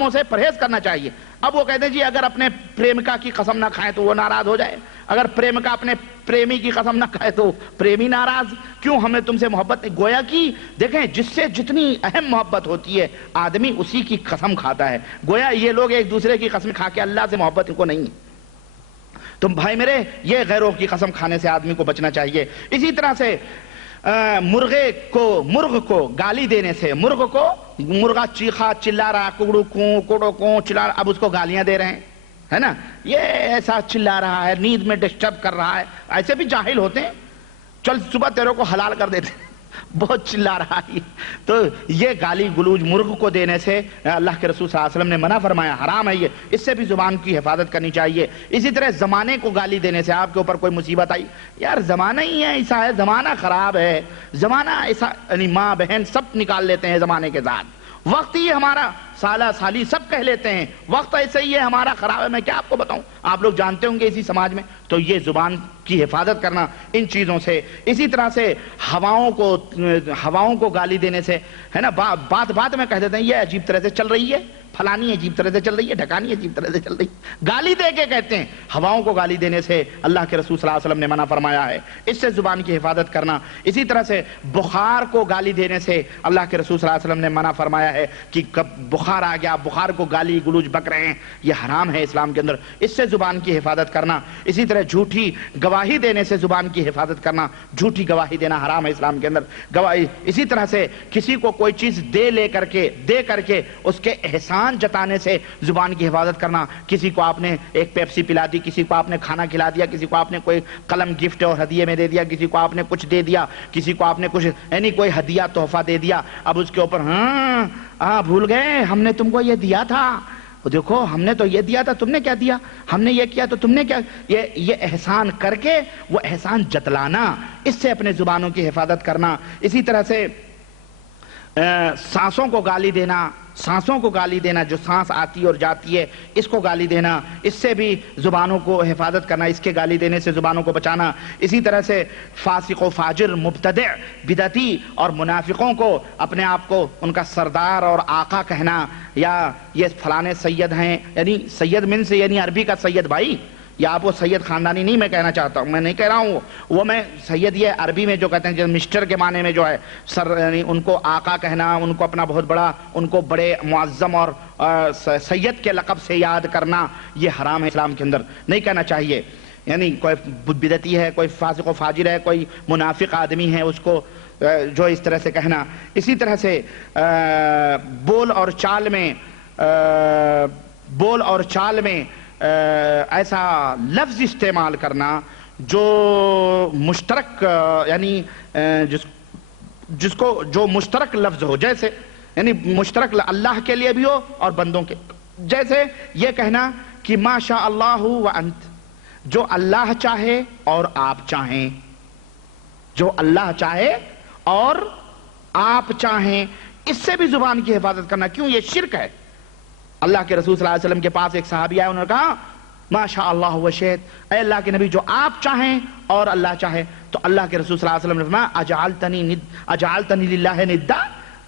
قسموں سے پرہیز کرنا چاہیے۔ اب وہ کہتے ہیں جی اگر اپنے پریمکا کی قسم نہ کھائیں تو وہ ناراض ہو جائے، اگر پریمکا اپنے پریمی کی قسم نہ کھائے تو پریمی ناراض، کیوں ہمیں تم سے محبت نہیں؟ گویا کہ دیکھیں جس سے جتنی اہم محبت ہوتی ہے آدمی اسی کی قسم کھاتا ہے، گویا یہ لوگ ایک دوسرے کی قسم کھا کے اللہ سے محبت ان کو نہیں ہے۔ تم بھائی میرے یہ غیروں کی قسم کھانے سے آدمی کو بچنا چاہیے۔ اسی طرح سے مرغ کو گالی دینے سے، مرغا چیخا چلا رہا کوڑو کوں چلا رہا، اب اس کو گالیاں دے رہے ہیں، ہے نا، یہ ایسا چلا رہا ہے، نیند میں ڈسٹرب کر رہا ہے، ایسے بھی جاہل ہوتے ہیں، چل صبح تیروں کو حلال کر دیتے ہیں، بہت چلا رہا ہے۔ تو یہ گالی گلوج مرغ کو دینے سے اللہ کے رسول صلی اللہ علیہ وسلم نے منع فرمایا، حرام ہے یہ، اس سے بھی زبان کی حفاظت کرنی چاہیے۔ اسی طرح زمانے کو گالی دینے سے، آپ کے اوپر کوئی مصیبت آئی، یار زمانہ ہی ہے ایسا ہے، زمانہ خراب ہے، زمانہ ایسا، یعنی ماں بہن سب نکال لیتے ہیں زمانے کے ساتھ، وقت ہی ہمارا سالہ سالی سب کہہ لیتے ہیں، وقت ایسے ہی ہے ہمارا خراب ہے، میں کیا آپ کو بتاؤں، آپ لوگ جانتے ہوں گے اسی سماج میں۔ تو یہ زبان کی حفاظت کرنا ان چیزوں سے۔ اسی طرح سے ہواؤں کو گالی دینے سے، ہے نا، بات میں کہہ دیتے ہیں یہ عجیب طرح سے چل رہی ہے، فلانی عجیب طرح سے چل رہی ہے، ڈھکانی عجیب طرح سے چل رہی ہے، گالی دے کے کہتے ہیں۔ ہواؤں کو گالی دینے سے اللہ کے رسول صلی اللہ علیہ وسلم نے منع فرمایا ہے، اس سے زبان کی حفاظت کرنا۔ اسی طرح سے بخار کو گالی دینے سے اللہ کے رسول صلی اللہ علیہ وسلم نے منع فرمایا ہے کہ کب بخار آ گیا، بخار کو گالی گلوچ بک رہے ہیں، یہ حرام ہے اسلام کے اندر، اس سے زبان کی حفاظت کرنا۔ اسی طرح جھوٹی گواہی دینے سے زبان کی حفاظت کرنا، جھوٹی گواہی دینا حرام ہے اسلام کے اندر، گواہی۔ اسی طرح سے کسی کو کوئی چیز دے کر کے اس کے احسان جتانے سے زبان کی حفاظت کرنا، کسی کو آپ نے ایک پیپسی پلا دی، کسی کو آپ نے کھانا کھلا دیا، کسی کو آپ نے کوئی قلم گفٹ اور ہدیے میں دے دیا، کسی کو آپ نے کچھ دے دیا، کسی کو آپ نے کچھ یعنی کوئی ہدیہ تحفہ دے دیا، اب اس کے اوپر ہاں بھول گئے ہم نے تم کو یہ دیا تھا، دیکھو ہم نے تو یہ دیا تھا، تم نے کیا دیا، ہم نے یہ کیا تو تم نے کیا، یہ احسان کر کے وہ احسان جتلانا، اس سے اپنے زبانوں کی حفاظت کرنا۔ اسی طرح سے سانسوں کو گالی دینا، جو سانس آتی اور جاتی ہے اس کو گالی دینا، اس سے بھی زبانوں کو حفاظت کرنا، اس کے گالی دینے سے زبانوں کو بچانا۔ اسی طرح سے فاسق و فاجر، مبتدع، بدعتی اور منافقوں کو اپنے آپ کو ان کا سردار اور آقا کہنا، یا یہ فلانے سید ہیں، یعنی سید من سے یعنی عربی کا سید بھائی، یا آپ وہ سید خاندانی نہیں میں کہنا چاہتا ہوں، میں نہیں کہہ رہا ہوں وہ میں سید یہ عربی میں جو کہتے ہیں جیسے مسٹر کے معنی میں جو ہے سر، یعنی ان کو آقا کہنا، ان کو اپنا بہت بڑا، ان کو بڑے معظم اور سید کے لقب سے یاد کرنا، یہ حرام ہے اسلام کے اندر، نہیں کہنا چاہیے۔ یعنی کوئی بدعتی ہے، کوئی فاسق و فاجر ہے، کوئی منافق آدمی ہے، اس کو جو اس طرح سے کہنا۔ اسی طرح سے بول اور چال میں ایسا لفظ استعمال کرنا جو مشترک، یعنی جس کو جو مشترک لفظ ہو، جیسے یعنی مشترک اللہ کے لیے بھی ہو اور بندوں کے، جیسے یہ کہنا کہ ما شاء اللہ وانت، جو اللہ چاہے اور آپ چاہیں، جو اللہ چاہے اور آپ چاہیں، اس سے بھی زبان کی حفاظت کرنا، کیوں یہ شرک ہے۔ اللہ کے رسول صلی اللہ علیہ وسلم کے پاس ایک صحابی آئے، انہوں نے کہا ما شاء اللہ وشئت، اے اللہ کے نبی جو آپ چاہیں اور اللہ چاہے، تو اللہ کے رسول صلی اللہ علیہ وسلم نے فرمایا اجعلتنی للہ ندا،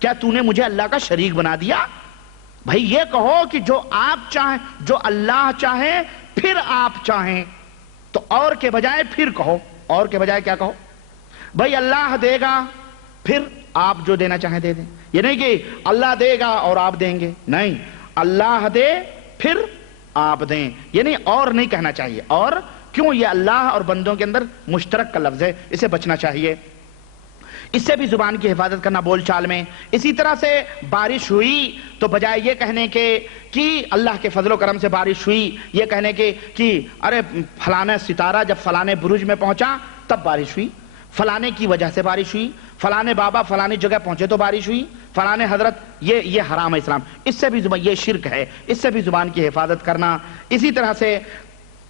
کیا تو نے مجھے اللہ کا شریک بنا دیا؟ بھائی یہ کہو کہ جو آپ چاہیں، جو اللہ چاہے پھر آپ چاہیں، تو اور کے بجائے پھر کہو، اور کے بجائے کیا کہو؟ بھائی اللہ دے گا پھر آپ جو دینا چاہیں دے دیں، یہ نہیں کہ اللہ دے گا اور آپ دیں گے، نہیں، اللہ دے پھر آپ دیں، یعنی اور نہیں کہنا چاہیے، اور کیوں، یہ اللہ اور بندوں کے اندر مشترک کا لفظ ہے، اسے بچنا چاہیے۔ اس سے بھی زبان کی حفاظت کرنا بول چال میں۔ اسی طرح سے بارش ہوئی تو بجائے یہ کہنے کے کہ اللہ کے فضل و کرم سے بارش ہوئی، یہ کہنے کے کہ ارے فلانا ستارہ جب فلانے برج میں پہنچا تب بارش ہوئی، فلانے کی وجہ سے بارش ہوئی، فلانے بابا فلانی جگہ پہنچے تو بارش ہوئی، فلانے حضرت، یہ حرام ہے اسلام، اس سے بھی یہ شرک ہے، اس سے بھی زبان کی حفاظت کرنا۔ اسی طرح سے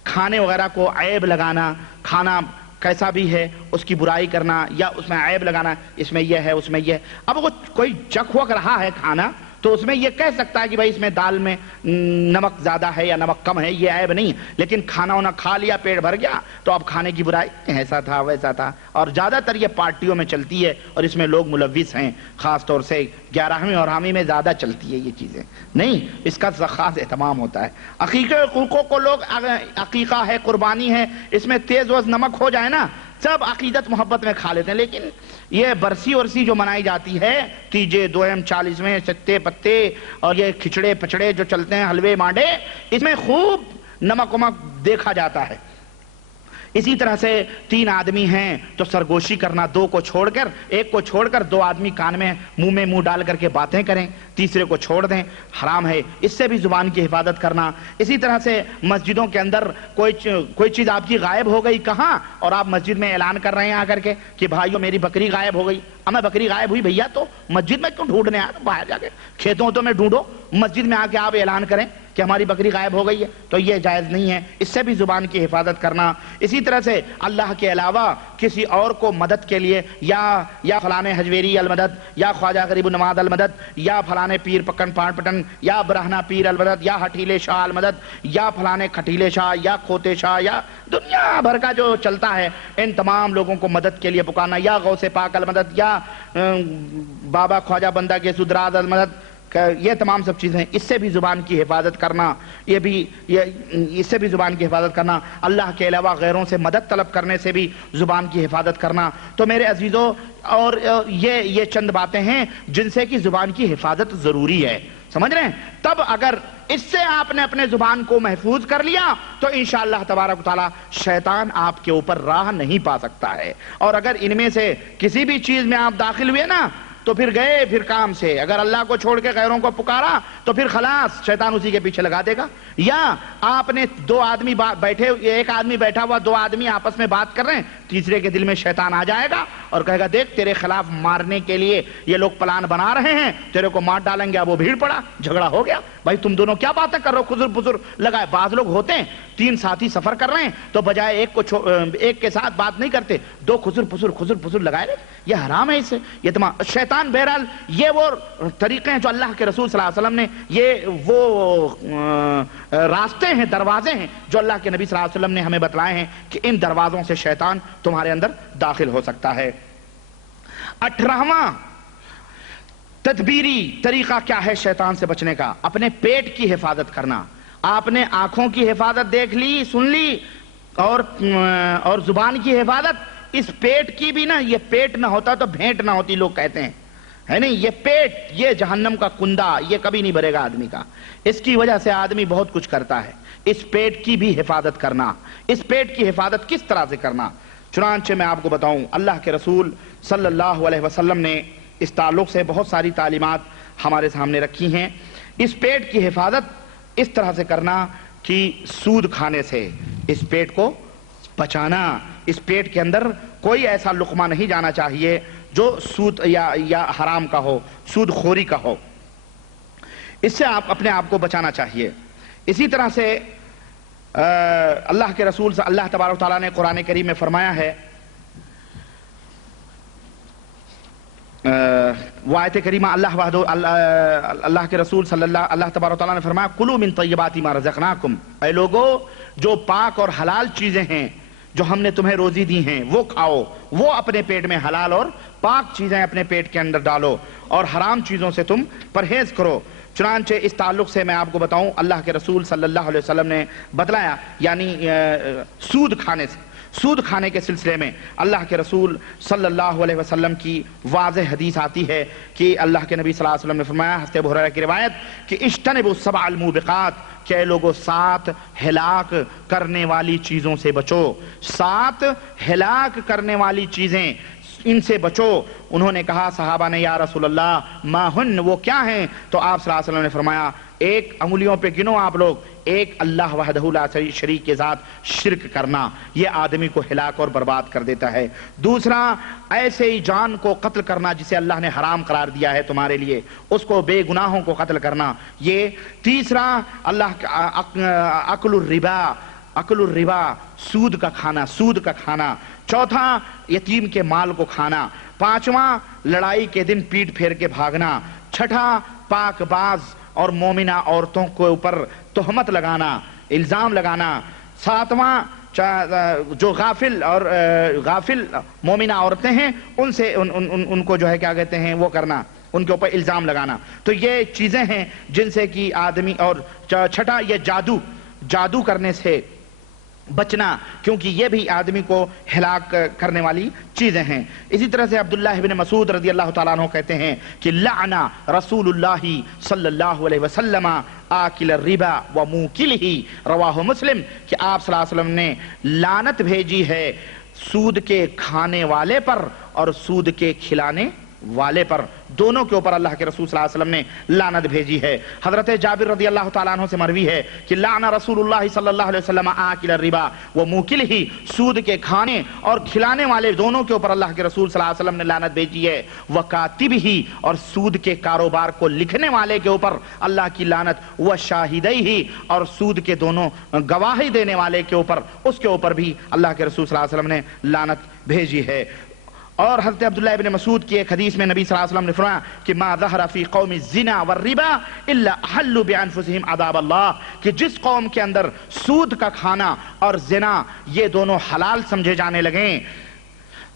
کھانے وغیرہ کو عیب لگانا، کھانا کیسا بھی ہے اس کی برائی کرنا یا اس میں عیب لگانا، اس میں یہ ہے اس میں یہ ہے، اب وہ کوئی چکھ وک رہا ہے کھانا تو اس میں یہ کہہ سکتا ہے کہ بھائی اس میں دال میں نمک زیادہ ہے یا نمک کم ہے، یہ عیب نہیں، لیکن کھانا وانا کھا لیا، پیٹ بھر گیا تو اب کھانے کی برائی، ایسا تھا ویسا تھا. اور زیادہ تر یہ پارٹیوں میں چلتی ہے اور اس میں لوگ ملوث ہیں، خاص طور سے 11ویں اور 12ویں میں زیادہ چلتی ہے یہ چیزیں. نہیں، اس کا خاص اہتمام ہوتا ہے. عقیقے حقوقوں کو لوگ، عقیقہ ہے، قربانی ہے، اس میں تیز وز نمک ہو جائے نا، سب عقیدت محبت میں کھا لیتے ہیں. لیکن یہ برسی ورسی جو منائی جاتی ہے، تیجے، دوئم، 40ویں، ستے پتے اور یہ کھچڑے پچڑے جو چلتے ہیں، حلوے مانڈے، اس میں خوب نمک ومک دیکھا جاتا ہے. اسی طرح سے 3 آدمی ہیں تو سرگوشی کرنا، 2 کو چھوڑ کر، 1 کو چھوڑ کر 2 آدمی کان میں منہ ڈال کر کے باتیں کریں، تیسرے کو چھوڑ دیں، حرام ہے. اس سے بھی زبان کی حفاظت کرنا. اسی طرح سے مسجدوں کے اندر کوئی چیز آپ کی غائب ہو گئی کہاں، اور آپ مسجد میں اعلان کر رہے ہیں آ کر کے کہ بھائیو میری بکری غائب ہو گئی. ہمیں بکری غائب ہوئی بھیا تو مسجد میں کیوں ڈھونڈنے آ، باہر جا کے کھیتوں تو میں ڈھونڈو، مسجد میں آ کے آپ اعلان کریں کہ ہماری بکری غائب ہو گئی ہے، تو یہ جائز نہیں ہے. اس سے بھی زبان کی حفاظت کرنا. اسی طرح سے اللہ کے علاوہ کسی اور کو مدد کے لیے یا فلانے حجویری المدد، یا خواجہ غریب النواز المدد، یا فلانے پیر پکن پان پٹن، یا برہنہ پیر المدد، یا ہٹیلے شاہ المدد، یا فلانے کھٹیلے شاہ، یا کھوتے شاہ، یا دنیا بھر کا جو چلتا ہے، ان تمام لوگوں کو مدد کے لیے پکارنا، یا غوث پاک المدد، یا بابا خواجہ بندہ کے سدراز المدد، یہ تمام سب چیزیں. اس سے بھی زبان کی حفاظت کرنا، اس سے بھی زبان کی حفاظت کرنا. اللہ کے علاوہ غیروں سے مدد طلب کرنے سے بھی زبان کی حفاظت کرنا. تو میرے عزیزوں، اور یہ چند باتیں ہیں جن سے کہ زبان کی حفاظت ضروری ہے، سمجھ رہے ہیں؟ تب اگر اس سے آپ نے اپنے زبان کو محفوظ کر لیا تو انشاءاللہ تبارک و تعالی شیطان آپ کے اوپر راہ نہیں پا سکتا ہے. اور اگر ان میں سے کسی بھی چیز میں آپ داخل ہوئے نا تو پھر گئے پھر کام سے. اگر اللہ کو چھوڑ کے غیروں کو پکارا تو پھر خلاص شیطان اسی کے پیچھے لگا دے گا. یا آپ نے 2 آدمی بیٹھے، 1 آدمی بیٹھا ہوا، 2 آدمی آپس میں بات کر رہے ہیں، تیسرے کے دل میں شیطان آ جائے گا اور کہے گا دیکھ تیرے خلاف مارنے کے لیے یہ لوگ پلان بنا رہے ہیں، تیرے کو مار ڈالیں گے. اب وہ بھیڑ پڑا، جھگڑا ہو گیا، بھائی تم دونوں کیا باتیں کر رہے ہو، خزر پزر لگائے. بعض لوگ ہوتے ہیں 3 ساتھی سفر کر رہے ہیں تو بجائے ایک کے ساتھ بات نہیں کرتے، 2 خزر پزر لگائے رہے. یہ حرام ہے. اس سے یہ تمام شیطان، بہرحال یہ وہ طریقے ہیں جو اللہ کے رسول صلی اللہ علیہ وسلم نے، یہ وہ راستے ہیں، دروازے ہیں جو اللہ کے نبی صلی اللہ علیہ وسلم نے ہمیں بتلائے ہیں کہ ان دروازوں سے شیطان تمہارے اندر داخل ہو سکتا ہے. 18واں تدبیری طریقہ کیا ہے شیطان سے بچنے کا؟ اپنے پیٹ کی حفاظت کرنا. آپ نے آنکھوں کی حفاظت دیکھ لی، سن لی، اور زبان کی حفاظت. اس پیٹ کی بھی نا، یہ پیٹ نہ ہوتا تو بھینٹ نہ ہوتی، لوگ کہتے ہیں، ہے نہیں؟ یہ پیٹ، یہ جہنم کا کندہ، یہ کبھی نہیں بھرے گا آدمی کا. اس کی وجہ سے آدمی بہت کچھ کرتا ہے. اس پیٹ کی بھی حفاظت کرنا. اس پیٹ کی حفاظت کس طرح سے کرنا؟ چنانچہ میں آپ کو بتاؤں، اللہ کے رسول صلی اللہ علیہ وسلم نے اس تعلق سے بہت ساری تعلیمات ہمارے سامنے رکھی ہیں. اس پیٹ کی حفاظت اس طرح سے کرنا کہ سود کھانے سے اس پیٹ کو بچانا. اس پیٹ کے اندر کوئی ایسا لقمہ نہیں جانا چاہیے جو سود یا حرام کا ہو، سود خوری کا ہو. اس سے آپ اپنے آپ کو بچانا چاہیے. اسی طرح سے اللہ کے رسول سے اللہ تبارک و تعالیٰ نے قرآن کریم میں فرمایا ہے، وہ آیت کریمہ اللہ کے رسول صلی اللہ تبارک و تعالیٰ نے فرمایا کلوا من طیبات ما رزقناکم، اے لوگو جو پاک اور حلال چیزیں ہیں جو ہم نے تمہیں روزی دی ہیں وہ کھاؤ. وہ اپنے پیٹ میں حلال اور پاک چیزیں اپنے پیٹ کے اندر ڈالو اور حرام چیزوں سے تم پرہیز کرو. چنانچہ اس تعلق سے میں آپ کو بتاؤں، اللہ کے رسول صلی اللہ علیہ وسلم نے بتلایا، یعنی سود کھانے کے سلسلے میں اللہ کے رسول صلی اللہ علیہ وسلم کی واضح حدیث آتی ہے کہ اللہ کے نبی صلی اللہ علیہ وسلم نے فرمایا، حضرت ابو ہریرہ کی روایت، کہ اجتنبوا السبع الموبقات، کہ اے لوگوں 7 ہلاک کرنے والی چیزوں سے بچو. 7 ہلاک کرنے والی چیزیں، ان سے بچو. انہوں نے کہا، صحابہ نے، یا رسول اللہ ما ہن، وہ کیا ہیں؟ تو آپ صلی اللہ علیہ وسلم نے فرمایا، 1 انگلیوں پہ گنو آپ لوگ. 1 اللہ وحدہ لا شریک کے ذات شرک کرنا، یہ آدمی کو ہلاک اور برباد کر دیتا ہے. دوسرا، ایسے ہی جان کو قتل کرنا جسے اللہ نے حرام قرار دیا ہے تمہارے لیے، اس کو بے گناہوں کو قتل کرنا یہ. تیسرا، اکل الربا، سود کا کھانا. چوتھا، یتیم کے مال کو کھانا. 5واں، لڑائی کے دن پیٹ پھیر کے بھاگنا. 6واں، پاک باز اور مومنہ عورتوں کے اوپر تہمت لگانا، الزام لگانا۔ ساتواں جو غافل مومنہ عورتیں ہیں ان سے ان کو جو ہے کیا کہتے ہیں وہ کرنا، ان کے اوپر الزام لگانا۔ تو یہ چیزیں ہیں جن سے کہ آدمی، اور چھٹا یہ جادو کرنے سے بچنا، کیونکہ یہ بھی آدمی کو ہلاک کرنے والی چیزیں ہیں۔ اسی طرح سے عبداللہ ابن مسعود رضی اللہ تعالیٰ عنہ کہتے ہیں کہ لعنا رسول اللہ صلی اللہ علیہ وسلم آکل الربا وموکلہ، رواہ مسلم، کہ آپ صلی اللہ علیہ وسلم نے لعنت بھیجی ہے سود کے کھانے والے پر اور سود کے کھلانے والے پر، دونوں کے اوپر اللہ کے رسول صلی اللہ علیہ وسلم نے لعنت بھیجی ہے۔ حضرت جابر رضی اللہ تعالیٰ عنہ سے مروی ہے کہ لعن رسول اللہ صلی اللہ علیہ وسلم آکل الربا وموکلہ، سود کے کھانے اور کھلانے والے دونوں کے اوپر اللہ کے رسول صلی اللہ علیہ وسلم نے لعنت بھیجی ہے۔ وکاتبہ، اور سود کے کاروبار کو لکھنے والے کے اوپر اللہ کی لعنت، وشاہدیہ، اور سود کے دونوں گواہی دینے والے کے اوپر، اس کے اوپر بھی اللہ کے رسول صلی اللہ علیہ وسلم نے لعنت بھیجی ہے۔ اور حضرت عبداللہ ابن مسعود کی ایک حدیث میں نبی صلی اللہ علیہ وسلم نے فرمایا کہ ما ظہر فی قوم الزنا والربا الا احلوا بانفسہم عذاب اللہ، کہ جس قوم کے اندر سود کا کھانا اور زنا یہ دونوں حلال سمجھے جانے لگیں،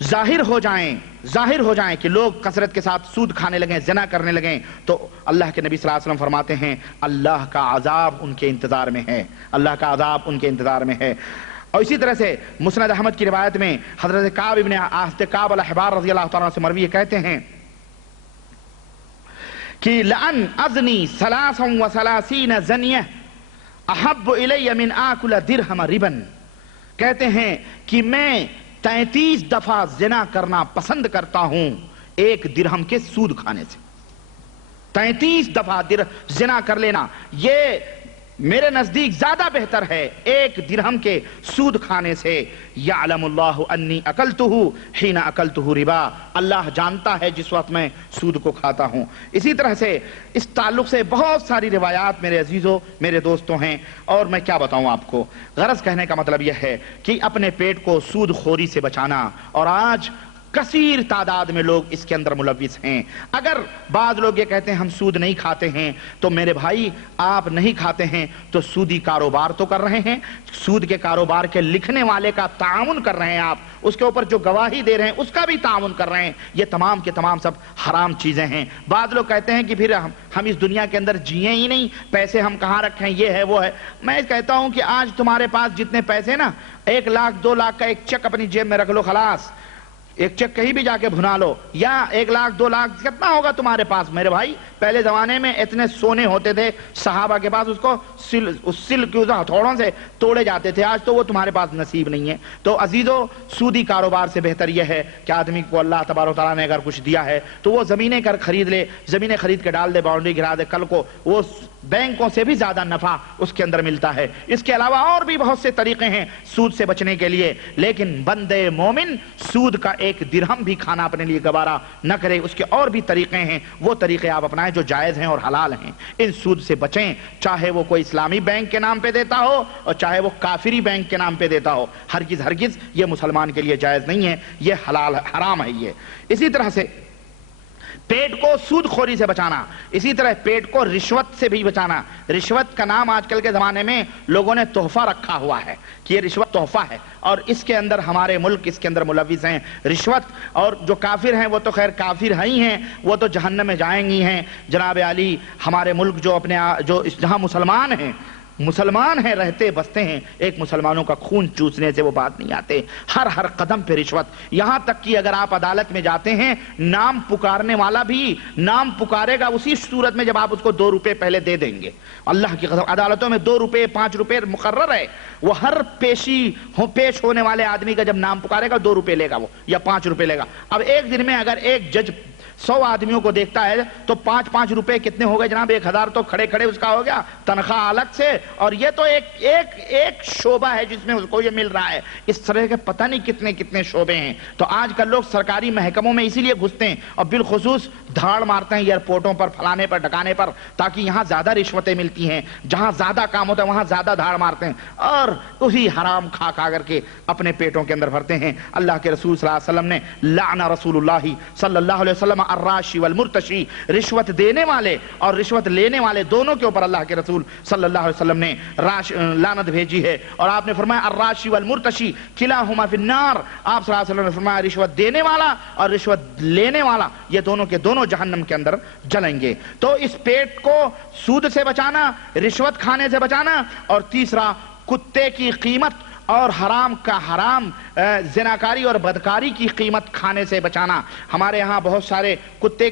ظاہر ہو جائیں کہ لوگ کثرت کے ساتھ سود کھانے لگیں، زنا کرنے لگیں، تو اللہ کے نبی صلی اللہ علیہ وسلم فرماتے ہیں اللہ کا عذاب ان کے انتظار میں ہے، اللہ کا عذاب ان کے انتظار میں ہے۔ اور اسی طرح سے مسند احمد کی روایت میں حضرت کعب الاحبار رضی اللہ تعالیٰ سے مروی کہتے ہیں کہ لأن أزني 33 زنیہ احب الی من آکل درہم ربا، کہتے ہیں کہ میں 33 دفعہ زنا کرنا پسند کرتا ہوں ایک درہم کے سود کھانے سے۔ 33 دفعہ زنا کر لینا یہ میرے نزدیک زیادہ بہتر ہے ایک درہم کے سود کھانے سے۔ یعلم اللہ انی اکلتہ حین اکلتہ ربا، اللہ جانتا ہے جس وقت میں سود کو کھاتا ہوں۔ اسی طرح سے اس تعلق سے بہت ساری روایات میرے عزیزوں، میرے دوستوں ہیں، اور میں کیا بتاؤں آپ کو۔ غرض کہنے کا مطلب یہ ہے کہ اپنے پیٹ کو سود خوری سے بچانا، اور آج کثیر تعداد میں لوگ اس کے اندر ملوث ہیں۔ اگر بعض لوگ یہ کہتے ہیں ہم سود نہیں کھاتے ہیں، تو میرے بھائی آپ نہیں کھاتے ہیں تو سودی کاروبار تو کر رہے ہیں، سود کے کاروبار کے لکھنے والے کا تعاون کر رہے ہیں، آپ اس کے اوپر جو گواہی دے رہے ہیں اس کا بھی تعاون کر رہے ہیں، یہ تمام کے تمام سب حرام چیزیں ہیں۔ بعض لوگ کہتے ہیں کہ پھر ہم اس دنیا کے اندر جیئیں ہی نہیں، پیسے ہم کہاں رکھیں، یہ ہے وہ ہے۔ میں کہتا ہوں کہ آج تمہارے پاس جتنے پیسے نا، 1 لاکھ 2 لاکھ کا ایک چیک اپنی جیب میں رکھ لو، خلاص، ایک چیک کہیں بھی جا کے بھنا لو، یا 1 لاکھ 2 لاکھ کتنا ہوگا تمہارے پاس میرے بھائی؟ پہلے زمانے میں اتنے سونے ہوتے تھے صحابہ کے پاس، اس کو سل کے ہتھوڑوں سے توڑے جاتے تھے، آج تو وہ تمہارے پاس نصیب نہیں ہے۔ تو عزیزو، سودی کاروبار سے بہتر یہ ہے کہ آدمی کو اللہ تبارک و تعالیٰ نے اگر کچھ دیا ہے تو وہ زمینیں خرید لے، زمینیں خرید کے ڈال دے، باؤنڈری گرا دے، کل کو وہ بینکوں سے بھی زیادہ نفع اس کے اندر ملتا ہے۔ اس کے علاوہ اور بھی بہت سے طریقے ہیں سود سے بچنے کے لیے، لیکن بندے مومن سود کا ایک درہم بھی کھانا اپنے لیے گوارا نہ کرے۔ اس کے اور بھی طریقے ہیں، وہ طریقے آپ اپنائیں جو جائز ہیں اور حلال ہیں۔ ان سود سے بچیں، چاہے وہ کوئی اسلامی بینک کے نام پہ دیتا ہو اور چاہے وہ کافری بینک کے نام پہ دیتا ہو، ہرگز یہ مسلمان کے لیے جائز نہیں ہے، یہ حلال حرام ہے یہ۔ اسی طرح سے پیٹ کو سود خوری سے بچانا، اسی طرح پیٹ کو رشوت سے بھی بچانا۔ رشوت کا نام آج کل کے زمانے میں لوگوں نے تحفہ رکھا ہوا ہے کہ یہ رشوت تحفہ ہے، اور اس کے اندر ہمارے ملک اس کے اندر ملوث ہیں رشوت۔ اور جو کافر ہیں وہ تو خیر کافر ہی ہیں، وہ تو جہنم میں جائیں گی ہیں۔ جناب علی، ہمارے ملک جو جہاں مسلمان ہیں رہتے بستے ہیں، ایک مسلمانوں کا خون چوسنے سے وہ بات نہیں آتے، ہر قدم پہ رشوت۔ یہاں تک کہ اگر آپ عدالت میں جاتے ہیں، نام پکارنے والا بھی نام پکارے گا اسی صورت میں جب آپ اس کو 2 روپے پہلے دے دیں گے۔ اللہ کی قسم، عدالتوں میں 2 روپے 5 روپے مقرر ہے، وہ ہر پیش ہونے والے آدمی کا جب نام پکارے گا 2 روپے لے گا وہ، یا 5 روپے لے گا۔ اب ایک دن میں اگر ایک جج 100 آدمیوں کو دیکھتا ہے تو 5 روپے کتنے ہو گئے جناب؟ 1000 تو کھڑے اس کا ہو گیا، تنخواہ الگ سے، اور یہ تو ایک شعبہ ہے جس میں اس کو یہ مل رہا ہے۔ اس طرح کے پتہ نہیں کتنے شعبے ہیں۔ تو آج کل لوگ سرکاری محکموں میں اسی لیے گھستے ہیں اور بالخصوص دھاڑ مارتے ہیں ایئرپورٹوں پر، فلانے پر، ڈکانے پر، تاکہ یہاں زیادہ رشوتیں ملتی ہیں، جہاں زیادہ کام ہوتا ہے وہاں زیادہ دھاڑ مارتے ہیں، اور وہی حرام کھا کر کے اپنے پیٹوں کے اندر بھرتے ہیں۔ اللہ کے رسول صلی اللہ علیہ وسلم نے لعن رسول اللہ صلی اللہ علیہ وسلم الراشی والمرتشی، رشوت دینے والے اور رشوت لینے والے دونوں کے اوپر اللہ کے رسول صلی اللہ علیہ وسلم نے لعنت بھیجی ہے. اور آپ نے فرمایا الراشی والمرتشی کلاہما فی النار، آپ صلی اللہ علیہ وسلم نے فرمایا رشوت دینے والا اور رشوت لینے والا یہ دونوں کے دونوں جہنم کے اندر جلیں گے. تو اس پیٹ کو سود سے بچانا، رشوت کھانے سے بچانا، اور تیسرا کتے کی قیمت اور حرام کا حرام، زناکاری اور بدکاری کی قیمت کھانے سے بچانا. ہمارے ہاں بہت سارے کتے